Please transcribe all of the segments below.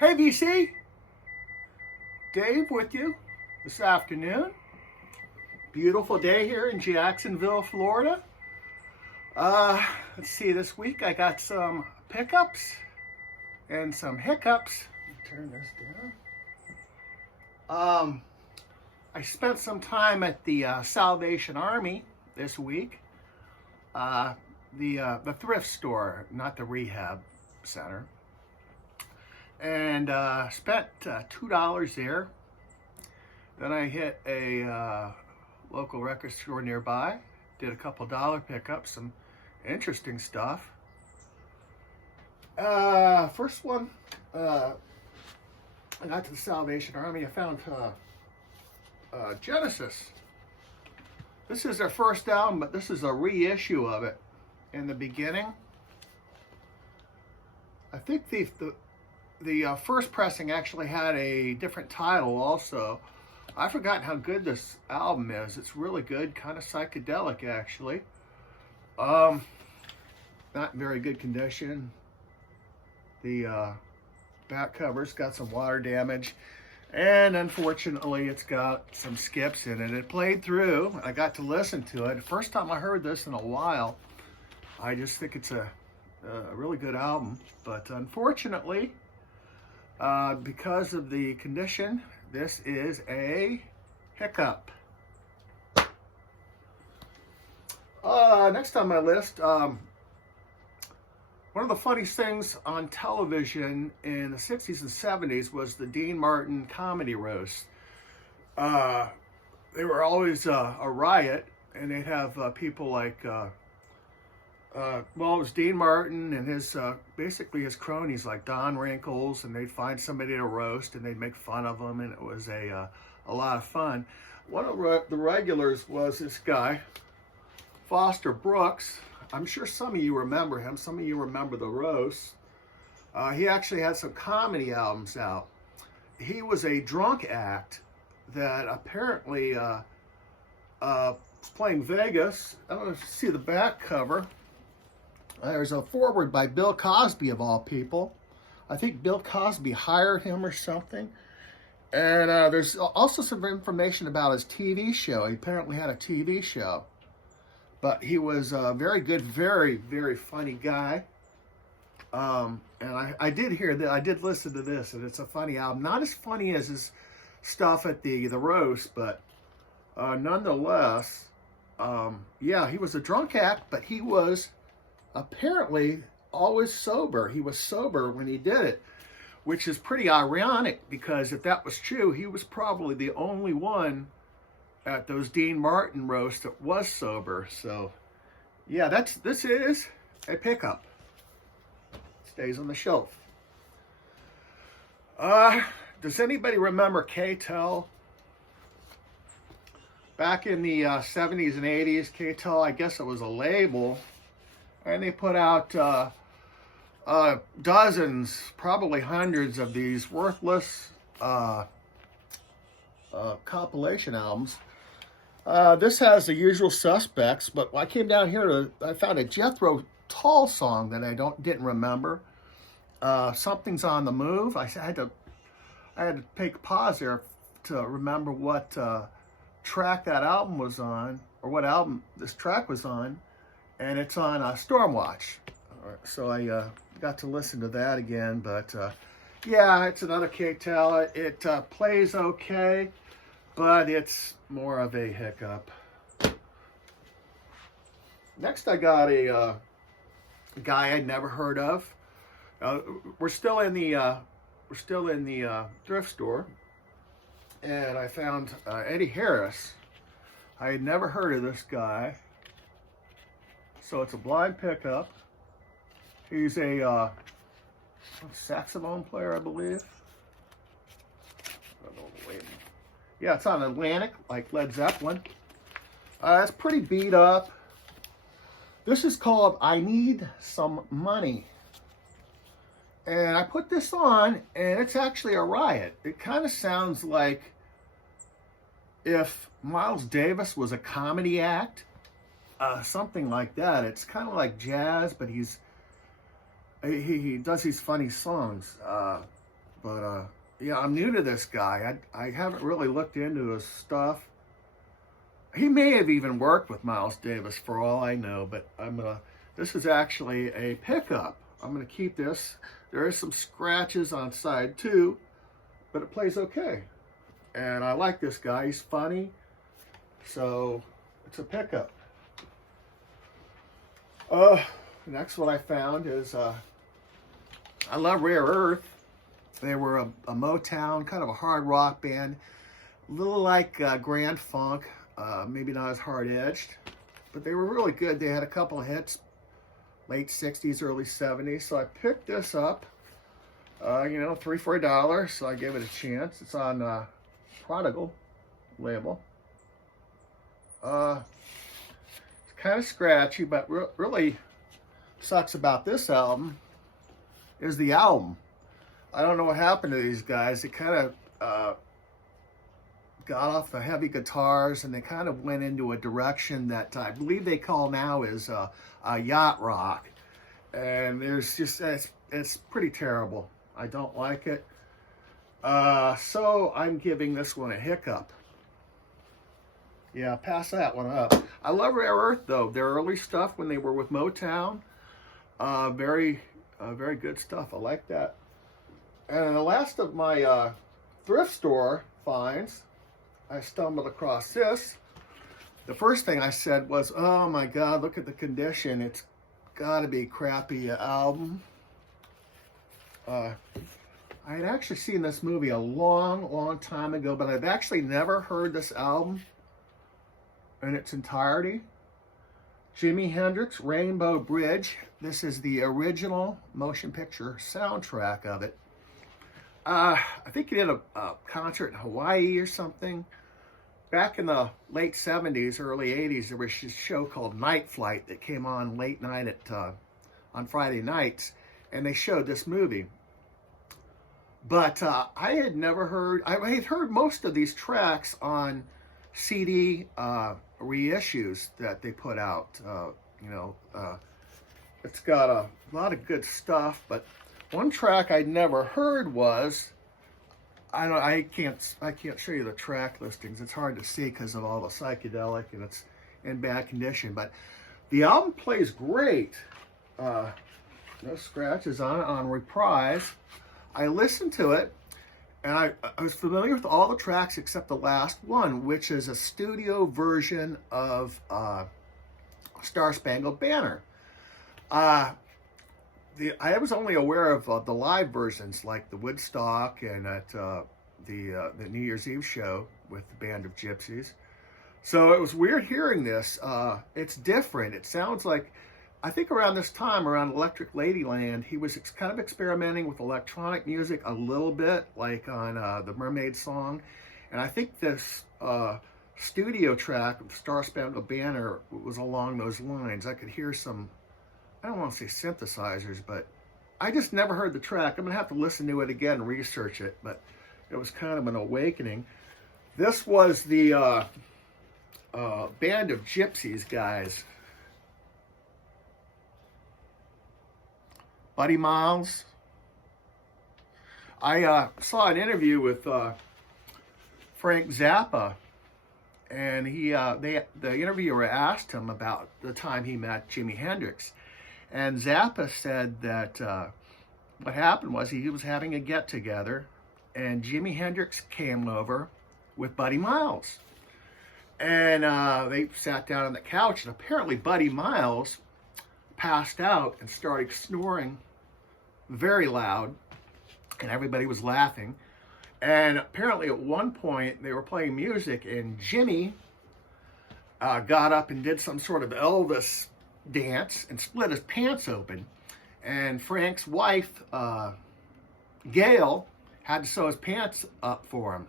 Hey VC, Dave with you this afternoon. Beautiful day here in Jacksonville, Florida. Let's see, this week I got some pickups and some hiccups. Let me turn this down. I spent some time at the Salvation Army this week. The thrift store, not the rehab center. And spent $2 there. Then I hit a local record store nearby. Did a couple dollar pickups, some interesting stuff. First one, I got to the Salvation Army. I found Genesis. This is their first album, but this is a reissue of it. In the beginning, I think the first pressing actually had a different title also. I've forgotten how good this album is. It's really good, kind of psychedelic actually. Not in very good condition. The back cover's got some water damage, and unfortunately it's got some skips in it. It played through. I got to listen to it. The first time I heard this in a while. I just think it's a really good album, but unfortunately, because of the condition, this is a hiccup. Next on my list, one of the funniest things on television in the 60s and 70s was the Dean Martin comedy roast. They were always a riot, and they'd have people like, it was Dean Martin and his basically his cronies like Don Wrinkles, and they'd find somebody to roast and they'd make fun of them, and it was a lot of fun. One of the regulars was this guy, Foster Brooks. I'm sure some of you remember him. Some of you remember the roast. He actually had some comedy albums out. He was a drunk act that apparently was playing Vegas. I don't know if you see the back cover. There's a foreword by Bill Cosby, of all people. I think Bill Cosby hired him or something. And there's also some information about his TV show. He apparently had a TV show. But he was a very good, very, very funny guy. And I did hear that. I did listen to this, and it's a funny album. Not as funny as his stuff at the roast, but nonetheless, yeah, he was a drunk act, but he was apparently always sober. He was sober when he did it, which is pretty ironic, because if that was true, he was probably the only one at those Dean Martin roasts that was sober. So yeah, this is a pickup. Stays on the shelf. Does anybody remember K-Tel? Back in the 70s and 80s, K-Tel, I guess it was a label. And they put out dozens, probably hundreds of these worthless compilation albums. This has the usual suspects, but I came down here I found a Jethro Tull song that I didn't remember. Something's on the Move. I had to take pause there to remember what track that album was on, or what album this track was on. And it's on Stormwatch. So I got to listen to that again. But yeah, it's another K-Tel. It plays okay, but it's more of a hiccup. Next, I got a guy I'd never heard of. We're still in the thrift store, and I found Eddie Harris. I had never heard of this guy. So it's a blind pickup. He's a saxophone player, I believe. Yeah, it's on Atlantic, like Led Zeppelin. It's pretty beat up. This is called I Need Some Money. And I put this on, and it's actually a riot. It kind of sounds like if Miles Davis was a comedy act. Something like that. It's kind of like jazz, but he does these funny songs. But yeah, I'm new to this guy. I haven't really looked into his stuff. He may have even worked with Miles Davis for all I know, but this is actually a pickup. I'm gonna keep this. There is some scratches on side 2, but it plays okay. And I like this guy. He's funny. So it's a pickup. Next one I found is I love Rare Earth. They were a Motown, kind of a hard rock band, a little like Grand Funk, maybe not as hard-edged, but they were really good. They had a couple of hits, late 60s, early 70s, so I picked this up, $3 for $1, so I gave it a chance. It's on Prodigal label. It's kind of scratchy, but really sucks about this album is the album. I don't know what happened to these guys. They kind of got off the heavy guitars and they kind of went into a direction that I believe they call now is yacht rock. And there's just, it's pretty terrible. I don't like it. So I'm giving this one a hiccup. Yeah, pass that one up. I love Rare Earth though. Their early stuff when they were with Motown, very good stuff. I like that. And the last of my thrift store finds, I stumbled across this. The first thing I said was, "Oh my God, look at the condition! It's got to be a crappy album." I had actually seen this movie a long time ago, but I've actually never heard this album in its entirety. Jimi Hendrix, Rainbow Bridge. This is the original motion picture soundtrack of it. I think he did a concert in Hawaii or something. Back in the late 70s, early 80s, there was this show called Night Flight that came on late night on Friday nights, and they showed this movie. But I had never heard, I had heard most of these tracks on CD reissues that they put out. It's got a lot of good stuff, but one track I'd never heard was, I can't show you the track listings. It's hard to see because of all the psychedelic and it's in bad condition. But the album plays great. No scratches on it on Reprise. I listened to it and I was familiar with all the tracks except the last one, which is a studio version of Star Spangled Banner. I was only aware of the live versions, like the Woodstock and at the New Year's Eve show with the Band of Gypsies. So it was weird hearing this. It's different. It sounds like, I think around this time, around Electric Ladyland, he was kind of experimenting with electronic music a little bit, like on the Mermaid Song. And I think this studio track of Star Spangled Banner was along those lines. I could hear some, I don't want to say synthesizers, but I just never heard the track. I'm going to have to listen to it again and research it, but it was kind of an awakening. This was the Band of Gypsies guys. Buddy Miles. I saw an interview with Frank Zappa, and the interviewer asked him about the time he met Jimi Hendrix. And Zappa said that what happened was he was having a get-together, and Jimi Hendrix came over with Buddy Miles. And they sat down on the couch, and apparently Buddy Miles passed out and started snoring very loud, and everybody was laughing. And apparently at one point they were playing music, and Jimmy got up and did some sort of Elvis dance and split his pants open, and Frank's wife Gail had to sew his pants up for him.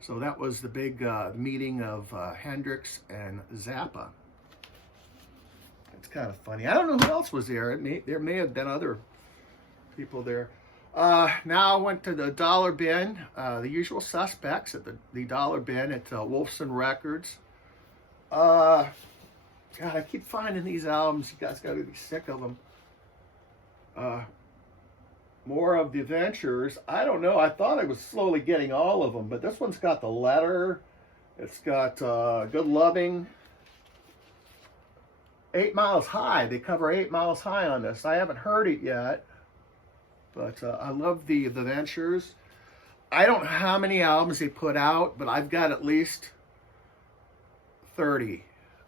So that was the big meeting of Hendrix and Zappa. It's kind of funny. I don't know who else was there. There may have been other people there. Now I went to the Dollar Bin, the usual suspects at the Dollar Bin at Wolfson Records. God, I keep finding these albums. You guys got to be sick of them. more of the Ventures. I don't know. I thought I was slowly getting all of them, but this one's got the letter. It's got Good Loving. 8 Miles High. They cover 8 Miles High on this. I haven't heard it yet, but I love the Ventures. I don't know how many albums they put out, but I've got at least 30.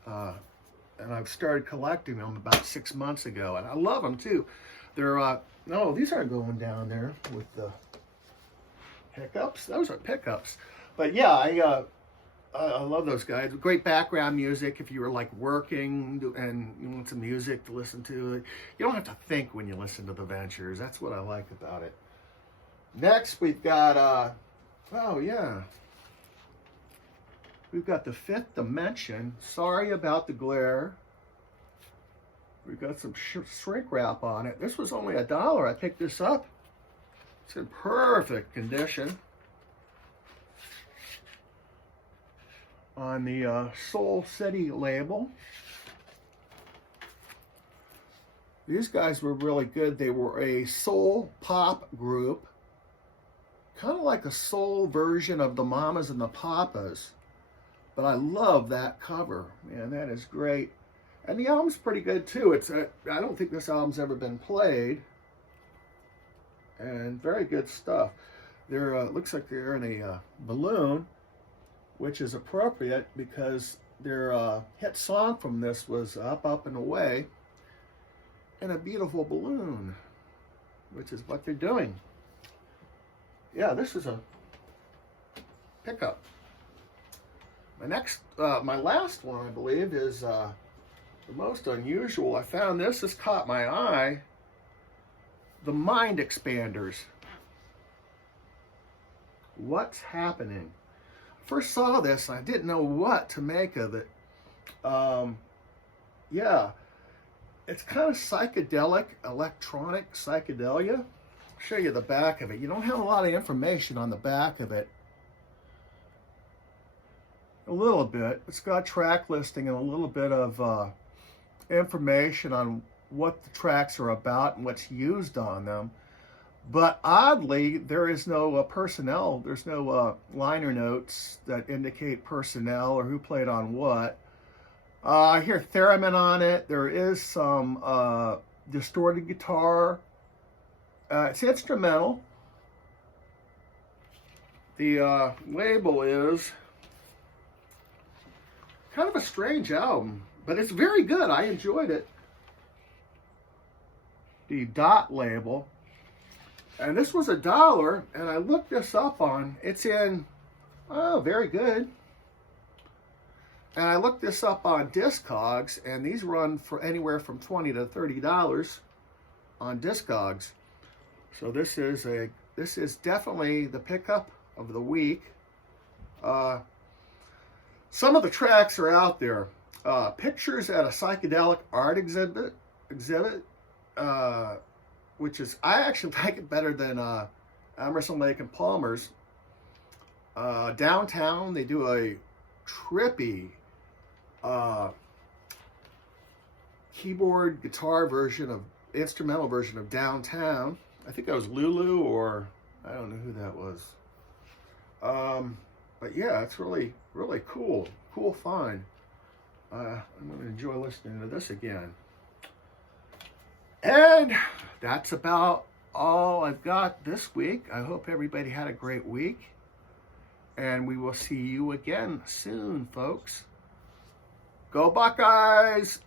And I've started collecting them about 6 months ago, and I love them too. They're no, these aren't going down there with the hiccups. Those are pickups. But yeah, I love those guys. Great background music if you were like working and you want some music to listen to. You don't have to think when you listen to the Ventures. That's what I like about it. Next, we've got oh yeah. We've got the Fifth Dimension. Sorry about the glare. We've got some shrink wrap on it. This was only $1. I picked this up. It's in perfect condition. On the Soul City label. These guys were really good. They were a soul pop group. Kind of like a soul version of the Mamas and the Papas. But I love that cover. Man, that is great. And the album's pretty good too. I don't think this album's ever been played. And very good stuff. They're looks like they're in a balloon, which is appropriate because their hit song from this was Up, Up, and Away in a beautiful balloon, which is what they're doing. Yeah, this is a pickup. My last one, I believe, is the most unusual. I found this. This caught my eye. The Mind Expanders. What's happening? First saw this, I didn't know what to make of it. Yeah, it's kind of psychedelic, electronic psychedelia. I'll show you the back of it. You don't have a lot of information on the back of it. A little bit. It's got track listing and a little bit of information on what the tracks are about and what's used on them. But oddly, there is no personnel. There's no liner notes that indicate personnel or who played on what. I hear theremin on it. There is some distorted guitar. It's instrumental. The label is kind of a strange album, but it's very good. I enjoyed it. The Dot label. And this was $1, and I looked this up on, it's in, oh, very good. And I looked this up on Discogs, and these run for anywhere from $20 to $30 on Discogs. So this is definitely the pickup of the week. Some of the tracks are out there. Pictures at a Psychedelic Art exhibit, which is, I actually like it better than Emerson, Lake and Palmer's. Downtown, they do a trippy keyboard guitar version instrumental version of Downtown. I think that was Lulu, or I don't know who that was. But yeah, it's really, really cool. Cool find. I'm going to enjoy listening to this again. And that's about all I've got this week. I hope everybody had a great week. And we will see you again soon, folks. Go Buckeyes!